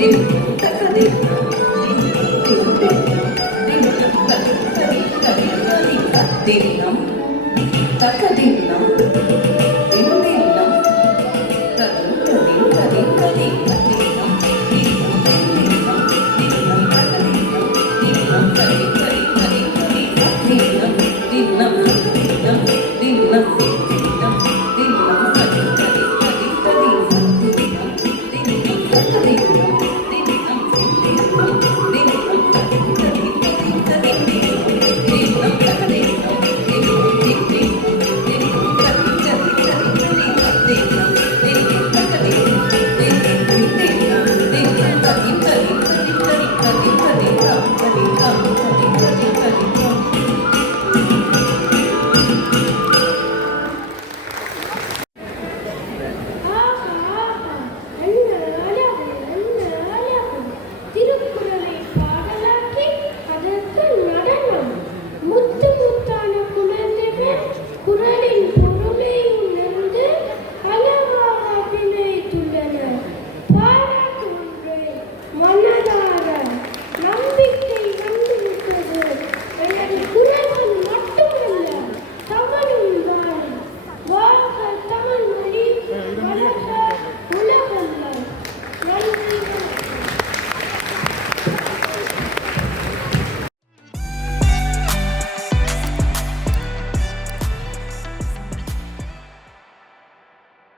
Thank you.